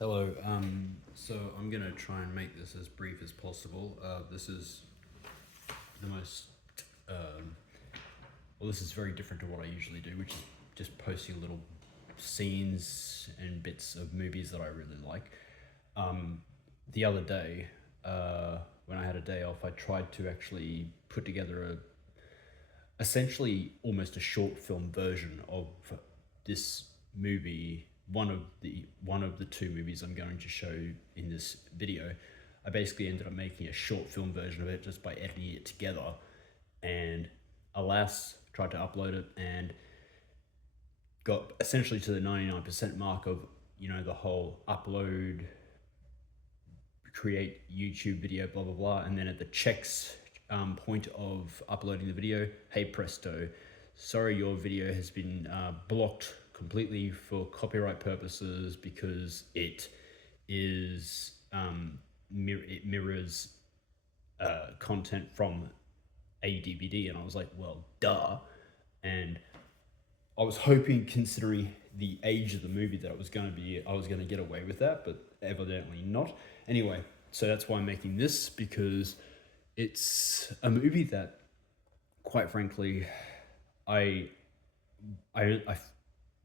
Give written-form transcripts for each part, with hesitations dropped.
Hello. So I'm gonna try and make this as brief as possible. This is the most, um, this is very different to what I usually do, which is just posting little scenes and bits of movies that I really like. Um, the other day, when I had a day off, I tried to actually put together essentially almost a short film version of this movie, one of the two movies I'm going to show in this video. I basically ended up making a short film version of it just by editing it together, and alas, tried to upload it and got essentially to the 99% mark of the whole upload, create YouTube video, blah blah blah, and then at the checks point of uploading the video, hey presto, sorry, your video has been blocked completely for copyright purposes because it mirrors content from a DVD. And I was like, well, duh. And I was hoping, considering the age of the movie, that I was going to get away with that, but evidently not. Anyway, so that's why I'm making this, because it's a movie that, quite frankly, I I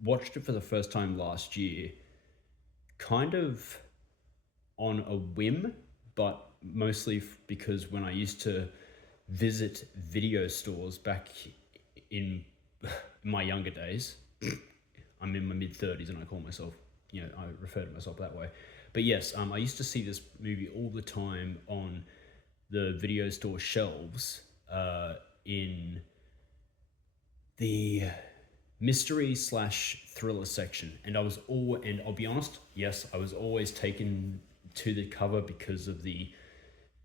watched it for the first time last year, kind of on a whim, but mostly because when I used to visit video stores back in my younger days. I'm in my mid 30s and I call myself, I refer to myself that way. But yes, I used to see this movie all the time on the video store shelves in the mystery slash thriller section. And I'll be honest, yes, I was always taken to the cover because of the,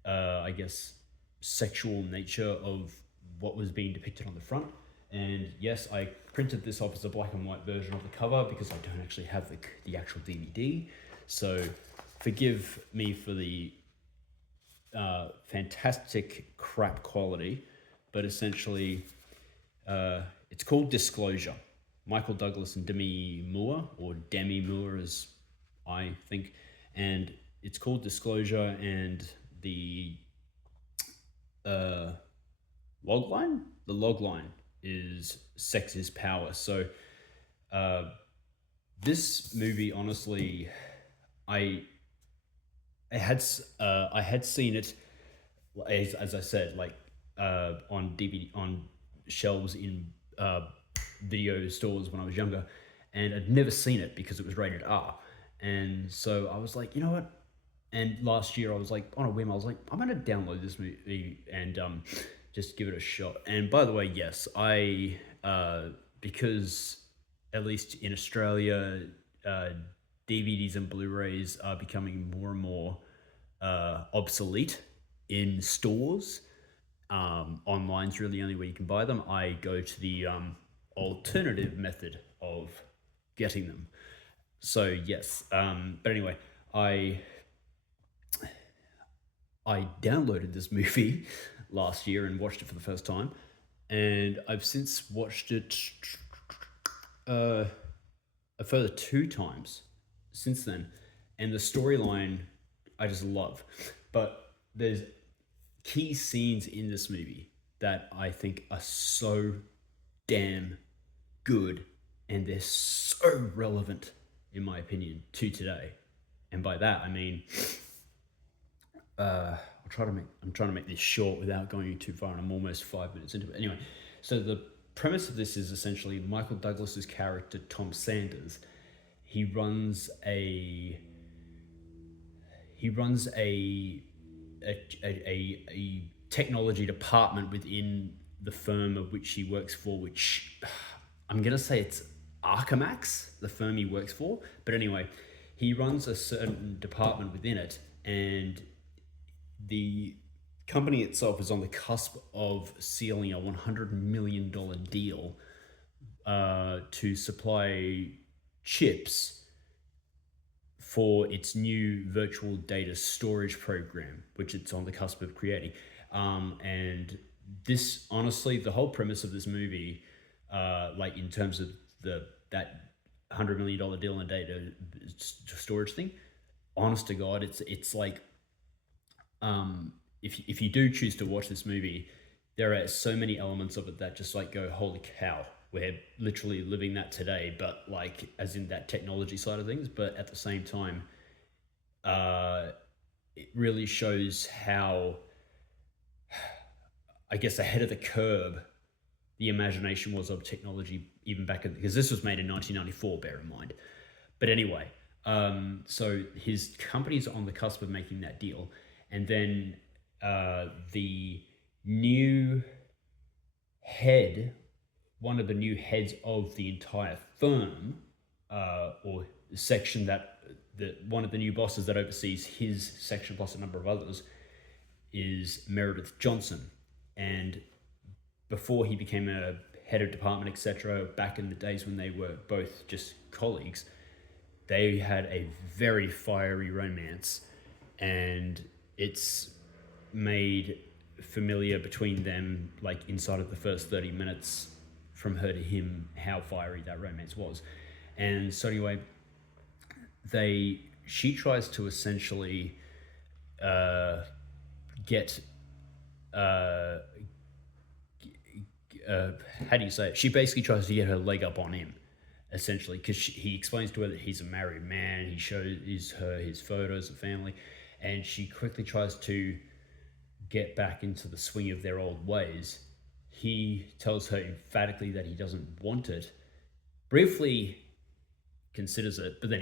I guess, sexual nature of what was being depicted on the front. And yes, I printed this off as a black and white version of the cover because I don't actually have the actual DVD. So forgive me for the fantastic crap quality, but essentially it's called Disclosure. Michael Douglas and Demi Moore, or Demi Moore as I think, and it's called Disclosure, and the logline? The logline is "Sex is Power." So this movie, honestly, I I had seen it, as I said, like on DVD, on shelves in video stores when I was younger, and I'd never seen it because it was rated R. And so I was like, you know what? And last year I was like, on a whim, I was like, I'm gonna download this movie and just give it a shot. And by the way, yes, I because at least in Australia, DVDs and Blu-rays are becoming more and more obsolete in stores. Online's really the only way you can buy them. I go to the alternative method of getting them. So yes, but anyway, I downloaded this movie last year and watched it for the first time, and I've since watched it uh, a further two times since then, and the storyline I just love. But there's key scenes in this movie that I think are so damn good, and they're so relevant, in my opinion, to today. And by that I mean, I'm trying to make this short without going too far, and I'm almost 5 minutes into it. Anyway, so the premise of this is essentially Michael Douglas's character Tom Sanders. He runs a technology department within the firm of which he works for, which I'm gonna say it's Archemax, the firm he works for. But anyway, he runs a certain department within it, and the company itself is on the cusp of sealing a $100 million deal to supply chips for its new virtual data storage program, which it's on the cusp of creating. And this, honestly, the whole premise of this movie, like in terms of that $100 million deal and data storage thing, honest to God, it's like, if you do choose to watch this movie, there are so many elements of it that just like go, holy cow, we're literally living that today, but like as in that technology side of things. But at the same time, uh, it really shows how, I guess, ahead of the curve the imagination was of technology even back in, because this was made in 1994, bear in mind. But anyway, so his company's on the cusp of making that deal, and then the new head, one of the new heads of the entire firm, or section that one of the new bosses that oversees his section plus a number of others, is Meredith Johnson. And before he became a head of department, etc., back in the days when they were both just colleagues, they had a very fiery romance, and it's made familiar between them, like inside of the first 30 minutes from her to him, how fiery that romance was. And so anyway, she tries to essentially get how do you say it? She basically tries to get her leg up on him, essentially, because he explains to her that he's a married man. He shows her his photos of family, and she quickly tries to get back into the swing of their old ways. He tells her emphatically that he doesn't want it. Briefly considers it, but then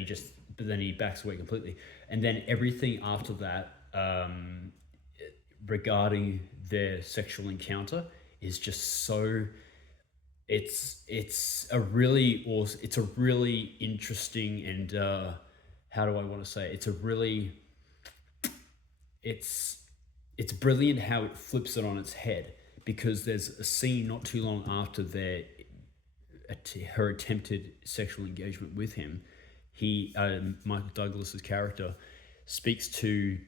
he backs away completely. And then everything after that, regarding their sexual encounter, is just so, it's a really awesome, it's a really interesting, and how do I want to say it? It's brilliant how it flips it on its head, because there's a scene not too long after her attempted sexual engagement with him. Michael Douglas's character speaks to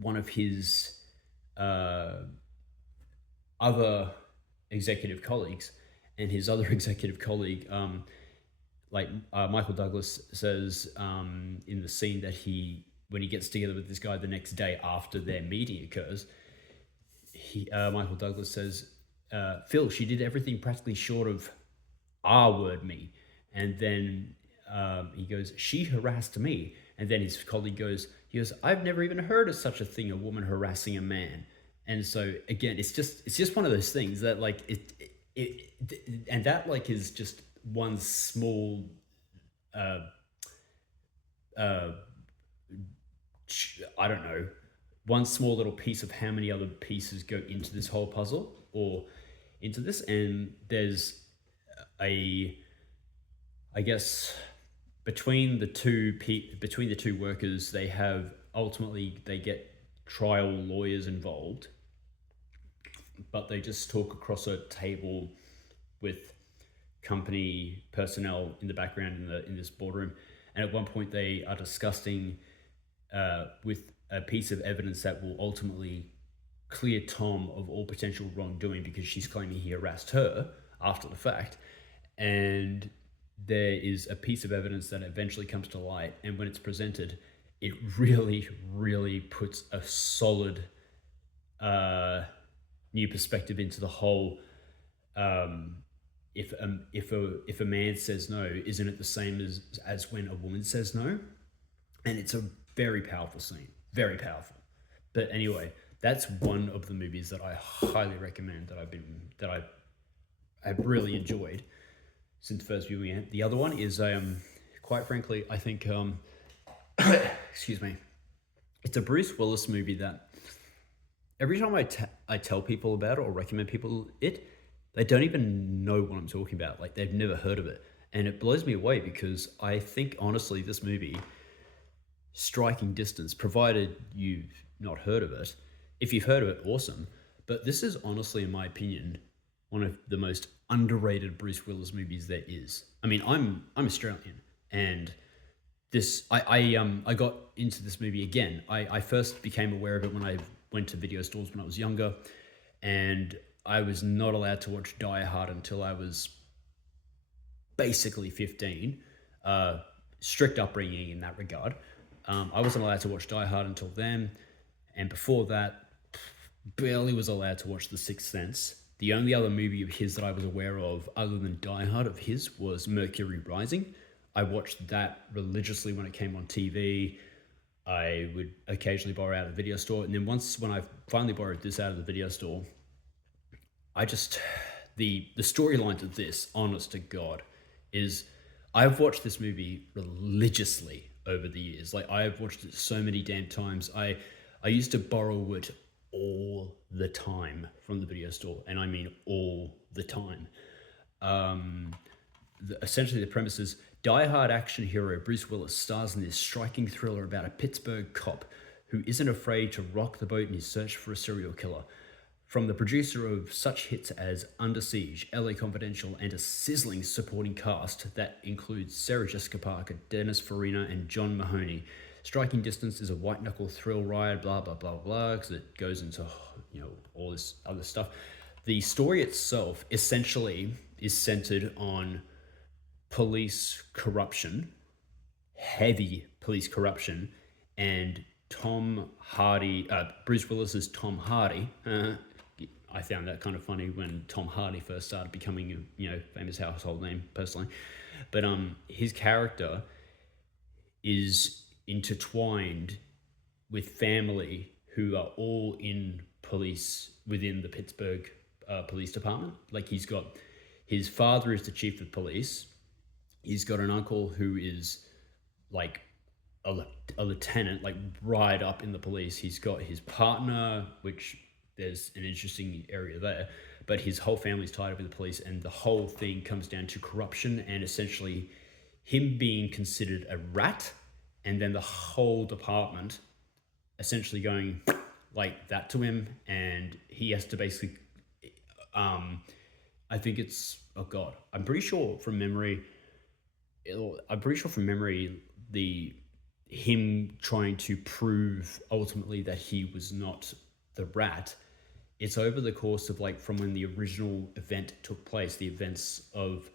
one of his other executive colleagues, and his other executive colleague, Michael Douglas says in the scene that when he gets together with this guy the next day after their meeting occurs, Michael Douglas says, Phil, she did everything practically short of R-word me. And then he goes, she harassed me. And then his colleague goes, I've never even heard of such a thing, a woman harassing a man. And so again, it's just one of those things that like and that like is just one small I don't know, one small little piece of how many other pieces go into this whole puzzle, or into this. And there's I guess between the two workers, they get trial lawyers involved, but they just talk across a table with company personnel in the background in this boardroom. And at one point they are discussing with a piece of evidence that will ultimately clear Tom of all potential wrongdoing, because she's claiming he harassed her after the fact. And there is a piece of evidence that eventually comes to light, and when it's presented, it really, really puts a solid new perspective into the whole. If a man says no, isn't it the same as when a woman says no? And it's a very powerful scene, very powerful. But anyway, that's one of the movies that I highly recommend, that I've really enjoyed since first viewing it. The other one is, quite frankly, I think, excuse me, it's a Bruce Willis movie that every time I tell people about it or recommend people it, they don't even know what I'm talking about. Like, they've never heard of it. And it blows me away, because I think, honestly, this movie, striking distance, provided you've not heard of it. If you've heard of it, awesome. But this is honestly, in my opinion, one of the most underrated Bruce Willis movies there is. I mean, I'm Australian, and I got into this movie again. I first became aware of it when I went to video stores when I was younger, and I was not allowed to watch Die Hard until I was basically 15. Strict upbringing in that regard. I wasn't allowed to watch Die Hard until then, and before that, barely was allowed to watch The Sixth Sense. The only other movie of his that I was aware of, other than Die Hard, of his was Mercury Rising. I watched that religiously when it came on TV. I would occasionally borrow out of the video store, and then once when I finally borrowed this out of the video store, I just the storyline to this, honest to God, is I've watched this movie religiously over the years. Like, I've watched it so many damn times. I used to borrow it all the time from the video store, and I mean all the time. Essentially, the premise is die-hard action hero Bruce Willis stars in this striking thriller about a Pittsburgh cop who isn't afraid to rock the boat in his search for a serial killer. From the producer of such hits as Under Siege, LA Confidential, and a sizzling supporting cast that includes Sarah Jessica Parker, Dennis Farina, and John Mahoney, Striking Distance is a white-knuckle thrill ride, blah, blah, blah, blah, because it goes into, all this other stuff. The story itself essentially is centered on police corruption, heavy police corruption, and Tom Hardy, Bruce Willis's Tom Hardy. I found that kind of funny when Tom Hardy first started becoming a famous household name personally, but his character is intertwined with family who are all in police within the Pittsburgh police department. Like, he's got his father is the chief of police. He's got an uncle who is like a lieutenant, like right up in the police. He's got his partner, which there's an interesting area there, but his whole family's tied up in the police, and the whole thing comes down to corruption and essentially him being considered a rat, and then the whole department essentially going like that to him, and he has to basically I think it's I'm pretty sure from memory the him trying to prove ultimately that he was not the rat, it's over the course of like from when the original event took place, the events of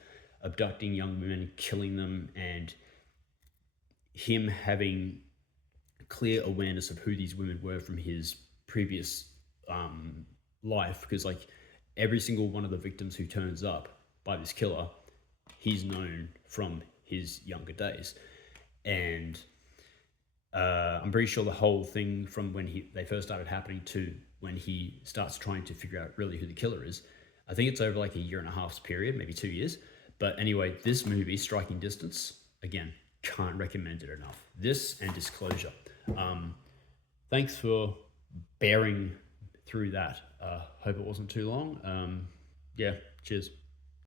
abducting young women, killing them, and him having clear awareness of who these women were from his previous life, because like every single one of the victims who turns up by this killer, he's known from his younger days. And I'm pretty sure the whole thing from when they first started happening to when he starts trying to figure out really who the killer is, I think it's over like a 1.5 years period, maybe 2 years. But anyway, this movie, Striking Distance, again, can't recommend it enough. This and Disclosure. Thanks for bearing through that. Hope it wasn't too long. Yeah, cheers.